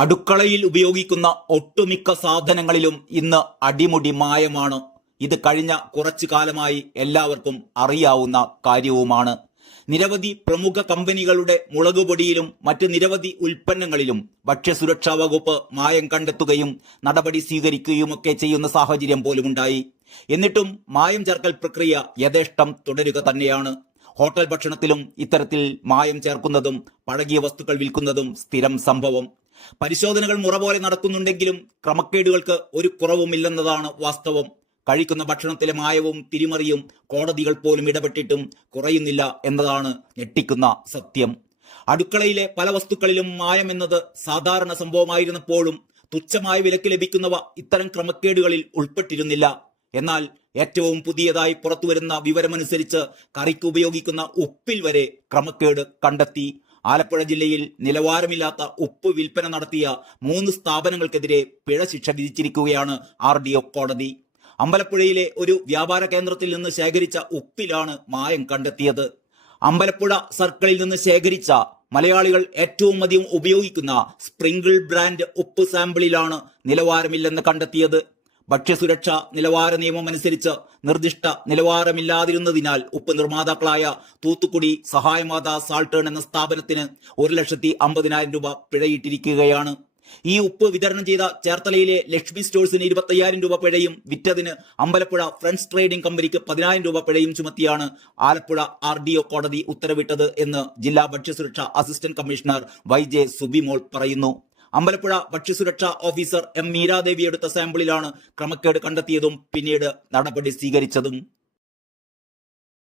അടുക്കളയിൽ ഉപയോഗിക്കുന്ന ഒട്ടുമിക്ക സാധനങ്ങളിലും ഇന്ന് അടിമുടി മായമാണ്. ഇത് കഴിഞ്ഞ കുറച്ചു കാലമായി എല്ലാവർക്കും അറിയാവുന്ന കാര്യവുമാണ്. നിരവധി പ്രമുഖ കമ്പനികളുടെ മുളകുപൊടിയിലും മറ്റ് നിരവധി ഉൽപ്പന്നങ്ങളിലും ഭക്ഷ്യസുരക്ഷാ വകുപ്പ് മായം കണ്ടെത്തുകയും നടപടി സ്വീകരിക്കുകയുമൊക്കെ ചെയ്യുന്ന സാഹചര്യം പോലുമുണ്ടായി. എന്നിട്ടും മായം ചേർക്കൽ പ്രക്രിയ യഥേഷ്ടം തുടരുക തന്നെയാണ്. ഹോട്ടൽ ഭക്ഷണത്തിലും ഇത്തരത്തിൽ മായം ചേർക്കുന്നതും പഴകിയ വസ്തുക്കൾ വിൽക്കുന്നതും സ്ഥിരം സംഭവം. പരിശോധനകൾ മുറ പോലെ നടക്കുന്നുണ്ടെങ്കിലും ക്രമക്കേടുകൾക്ക് ഒരു കുറവുമില്ലെന്നതാണ് വാസ്തവം. കഴിക്കുന്ന ഭക്ഷണത്തിലെ മായവും തിരിമറിയും കോടതികൾ പോലും ഇടപെട്ടിട്ടും കുറയുന്നില്ല എന്നതാണ് ഞെട്ടിക്കുന്ന സത്യം. അടുക്കളയിലെ പല വസ്തുക്കളിലും മായം എന്നത് സാധാരണ സംഭവമായിരുന്നപ്പോഴും തുച്ഛമായ വിലക്ക് ലഭിക്കുന്നവ ഇത്തരം ക്രമക്കേടുകളിൽ ഉൾപ്പെട്ടിരുന്നില്ല. എന്നാൽ ഏറ്റവും പുതിയതായി പുറത്തുവരുന്ന വിവരമനുസരിച്ച് കറിക്ക് ഉപയോഗിക്കുന്ന ഉപ്പിൽ വരെ ക്രമക്കേട് കണ്ടെത്തി. ആലപ്പുഴ ജില്ലയിൽ നിലവാരമില്ലാത്ത ഉപ്പ് വിൽപ്പന നടത്തിയ മൂന്ന് സ്ഥാപനങ്ങൾക്കെതിരെ പിഴ ശിക്ഷ വിധിച്ചിരിക്കുകയാണ് ആർ കോടതി. അമ്പലപ്പുഴയിലെ ഒരു വ്യാപാര കേന്ദ്രത്തിൽ നിന്ന് ശേഖരിച്ച ഉപ്പിലാണ് മായം കണ്ടെത്തിയത്. അമ്പലപ്പുഴ സർക്കിളിൽ നിന്ന് ശേഖരിച്ച മലയാളികൾ ഏറ്റവും അധികം ഉപയോഗിക്കുന്ന സ്പ്രിങ്കിൾ ബ്രാൻഡ് ഉപ്പ് സാമ്പിളിലാണ് നിലവാരമില്ലെന്ന് കണ്ടെത്തിയത്. ഭക്ഷ്യസുരക്ഷാ നിലവാര നിയമം അനുസരിച്ച് നിർദ്ദിഷ്ട നിലവാരമില്ലാതിരുന്നതിനാൽ ഉപ്പ് നിർമ്മാതാക്കളായ തൂത്തുക്കുടി സഹായമാത സാൾട്ടേൺ എന്ന സ്ഥാപനത്തിന് ഒരു ലക്ഷത്തി അമ്പതിനായിരം രൂപ പിഴയിട്ടിരിക്കുകയാണ്. ഈ ഉപ്പ് വിതരണം ചെയ്ത ചേർത്തലയിലെ ലക്ഷ്മി സ്റ്റോഴ്സിന് ഇരുപത്തയ്യായിരം രൂപ പിഴയും വിറ്റതിന് അമ്പലപ്പുഴ ഫ്രണ്ട്സ് ട്രേഡിംഗ് കമ്പനിക്ക് പതിനായിരം രൂപ പിഴയും ചുമത്തിയാണ് ആലപ്പുഴ ആർ ഡി ഒ കോടതി ഉത്തരവിട്ടത് എന്ന് ജില്ലാ ഭക്ഷ്യസുരക്ഷാ assistant commissioner Y J Subimol പറയുന്നു. അമ്പലപ്പുഴ ഭക്ഷ്യസുരക്ഷാ ഓഫീസർ എം മീരാദേവി എടുത്ത സാമ്പിളിലാണ് ക്രമക്കേട് കണ്ടെത്തിയതും പിന്നീട് നടപടി സ്വീകരിച്ചതും.